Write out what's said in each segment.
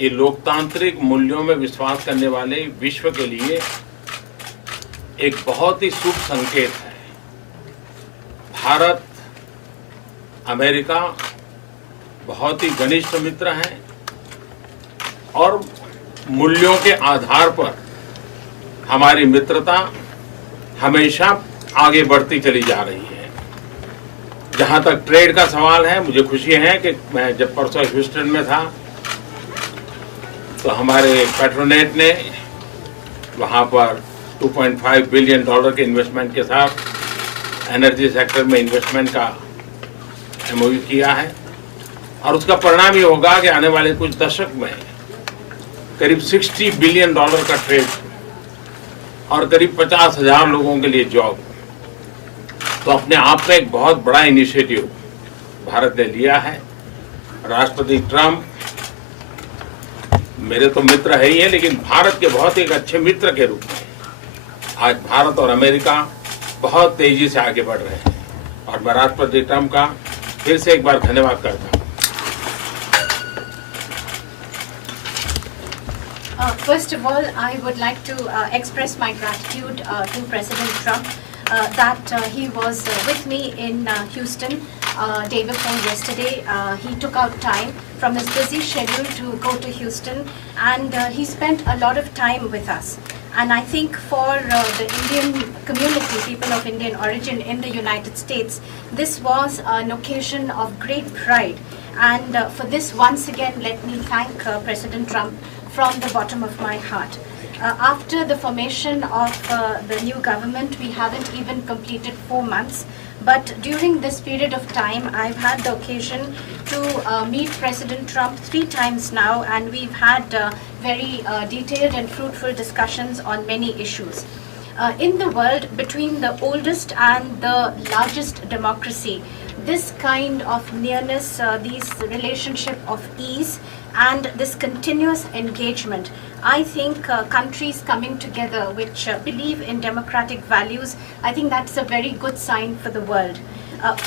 ये लोकतांत्रिक मूल्यों में विश्वास करने वाले विश्व के लिए एक बहुत ही शुभ संकेत है। भारत, अमेरिका बहुत ही घनिष्ठ मित्र हैं और मूल्यों के आधार पर हमारी मित्रता हमेशा आगे बढ़ती चली जा रही है। जहां तक ट्रेड का सवाल है, मुझे खुशी है कि मैं जब परसों ह्यूस्टन में था तो हमारे पेट्रोनेट ने वहां पर $2.5 बिलियन के इन्वेस्टमेंट के साथ एनर्जी सेक्टर में इन्वेस्टमेंट का MOU किया है और उसका परिणाम ये होगा कि आने वाले कुछ दशक में करीब $60 बिलियन का ट्रेड और करीब 50,000 लोगों के लिए जॉब। तो अपने आप में एक बहुत बड़ा इनिशिएटिव भारत ने लिया है। राष्ट्रपति ट्रंप मेरे तो मित्र है ही है, लेकिन भारत के बहुत एक अच्छे मित्र के रूप में आज भारत और अमेरिका बहुत तेजी से आगे बढ़ रहे हैं और मैं राष्ट्रपति ट्रंप का फिर से एक बार धन्यवाद करता हूं। First of all, I would like to express my gratitude to President Trump that he was with me in Houston day before yesterday. He took out time from his busy schedule to go to Houston, and he spent a lot of time with us. And I think for the Indian community, people of Indian origin in the United States, this was an occasion of great pride. And for this, once again, let me thank President Trump from the bottom of my heart. After the formation of the new government, we haven't even completed 4 months. But during this period of time, I've had the occasion to meet President Trump 3 times now, and we've had very detailed and fruitful discussions on many issues. In the world, between the oldest and the largest democracy, this kind of nearness, this relationship of ease, and this continuous engagement, I think countries coming together which believe in democratic values, I think that's a very good sign for the world.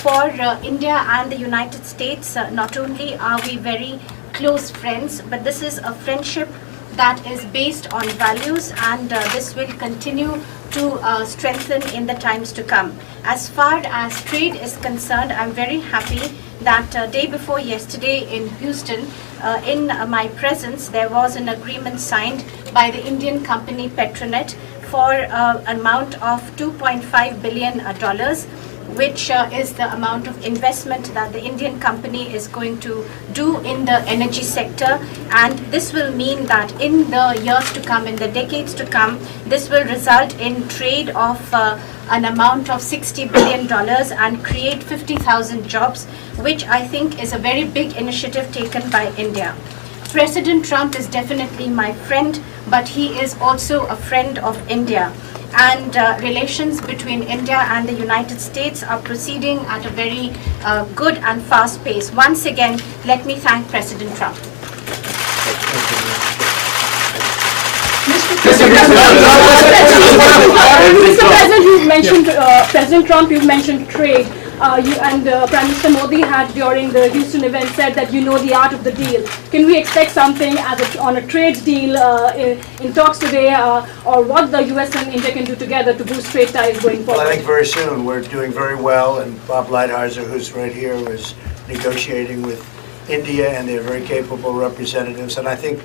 For India and the United States, not only are we very close friends, but this is a friendship that is based on values, and this will continue to strengthen in the times to come. As far as trade is concerned, I'm very happy that day before yesterday in Houston, in my presence, there was an agreement signed by the Indian company Petronet for an amount of $2.5 billion, which is the amount of investment that the Indian company is going to do in the energy sector. And this will mean that in the years to come, in the decades to come, this will result in trade of an amount of $60 billion and create 50,000 jobs, which I think is a very big initiative taken by India. President Trump is definitely my friend, but he is also a friend of India. And relations between India and the United States are proceeding at a very good and fast pace. Once again, let me thank President Trump. Mr. President, you've mentioned President Trump. You've mentioned trade. You and Prime Minister Modi had during the Houston event said that you know the art of the deal. Can we expect something on a trade deal in talks today, or what the US and India can do together to boost trade ties going forward? Well, I think very soon. We're doing very well, and Bob Lighthizer, who's right here, is negotiating with India, and they're very capable representatives. And I think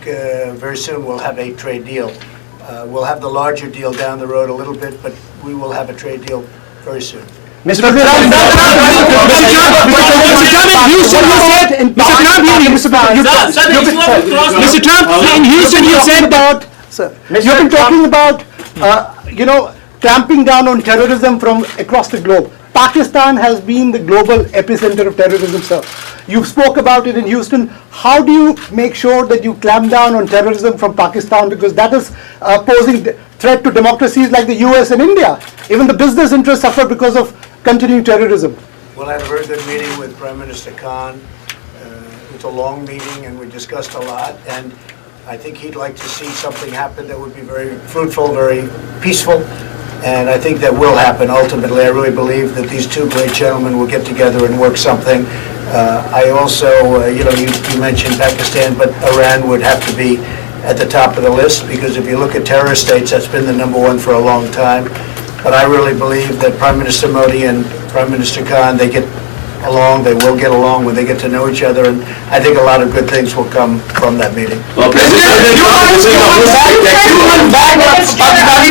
very soon we'll have a trade deal. We'll have the larger deal down the road a little bit, but we will have a trade deal very soon. Mr. Trump, in Houston you said about, you've been talking about, clamping down on terrorism from across the globe. Pakistan has been the global epicenter of terrorism, sir. You spoke about it in Houston. How do you make sure that you clamp down on terrorism from Pakistan, because that is posing threat to democracies like the US and India? Even the business interests suffer because of continuing terrorism. Well, I had a very good meeting with Prime Minister Khan. It was a long meeting, and we discussed a lot. And I think he'd like to see something happen that would be very fruitful, very peaceful. And I think that will happen ultimately. I really believe that these two great gentlemen will get together and work something I also, you mentioned Pakistan, but Iran would have to be at the top of the list, because if you look at terrorist states, that's been the number one for a long time. But I really believe that Prime Minister Modi and Prime Minister Khan, they get along, they will get along when they get to know each other, and I think a lot of good things will come from that meeting. Pakistani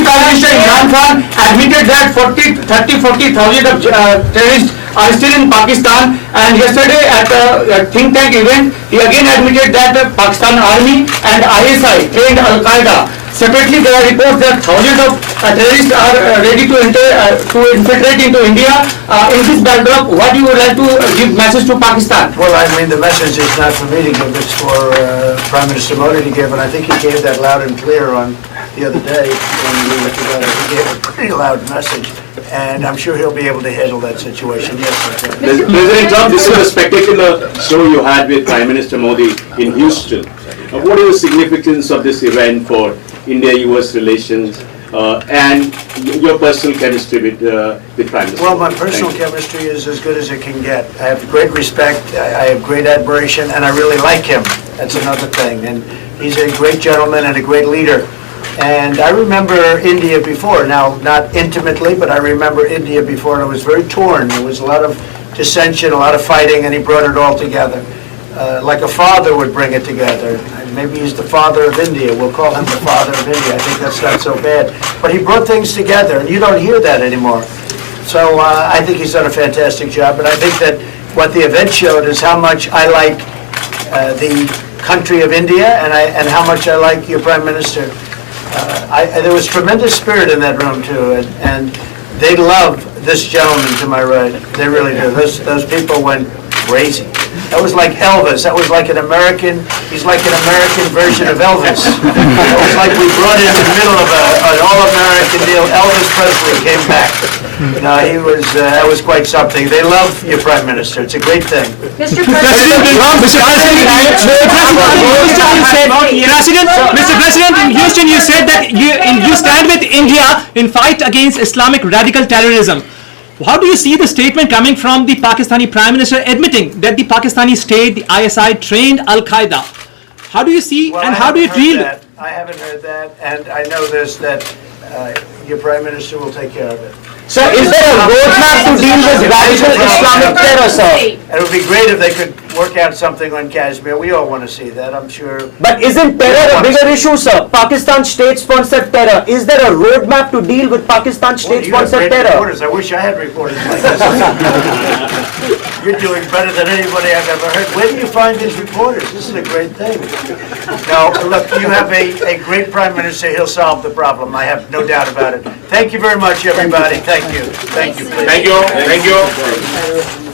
Prime Minister Imran Khan admitted that 40,000 of terrorists are still in Pakistan, and yesterday at a think tank event, he again admitted that the Pakistan Army and ISI trained Al-Qaeda. Separately, there are reports that thousands of terrorists are ready to infiltrate into India. In this backdrop, what you would like to give message to Pakistan? Well, I mean, the message is not for me to give, it's for Prime Minister Modi to give, and I think he gave that loud and clear on the other day when we were together. He gave a pretty loud message, and I'm sure he'll be able to handle that situation. Yes, sir. President Trump, this is a spectacular show you had with Prime Minister Modi in Houston. What is the significance of this event for India-US relations and your personal chemistry with Prime Minister? Well, my personal chemistry is as good as it can get. I have great respect, I have great admiration, and I really like him. That's another thing. And he's a great gentleman and a great leader. And I remember India before, now not intimately, but I remember India before, and it was very torn. There was a lot of dissension, a lot of fighting, and he brought it all together. Like a father would bring it together. Maybe he's the father of India. We'll call him the father of India. I think that's not so bad. But he brought things together, and you don't hear that anymore. So I think he's done a fantastic job. But I think that what the event showed is how much I like the country of India, and how much I like your Prime Minister. There was tremendous spirit in that room, too. And they love this gentleman to my right. They really do. Those people went crazy. That was like Elvis. That was like an American, he's like an American version of Elvis. It was like we brought in the middle of an all-American deal. Elvis Presley came back. No, that was quite something. They love your Prime Minister. It's a great thing. Mr. President, Mr. President, in Houston you said that you stand with India in fight against Islamic radical terrorism. How do you see the statement coming from the Pakistani Prime Minister admitting that the Pakistani state, the ISI, trained Al-Qaeda? How do you see Well, and how do you deal? I haven't heard that, and I know this, that your Prime Minister will take care of it. Sir, is there a roadmap to deal with radical Islamic terror, sir? And it would be great if they could work out something on Kashmir. We all want to see that, I'm sure. But isn't terror a bigger issue, sir? Pakistan state-sponsored terror. Is there a roadmap to deal with Pakistan Well, you have state-sponsored great terror? reporters. I wish I had reporters like this. You're doing better than anybody I've ever heard. Where do you find these reporters? This is a great thing. No, look, you have a great Prime Minister. He'll solve the problem. I have no doubt about it. Thank you very much, everybody. Thank you. Thank you. Thank you. Thank you.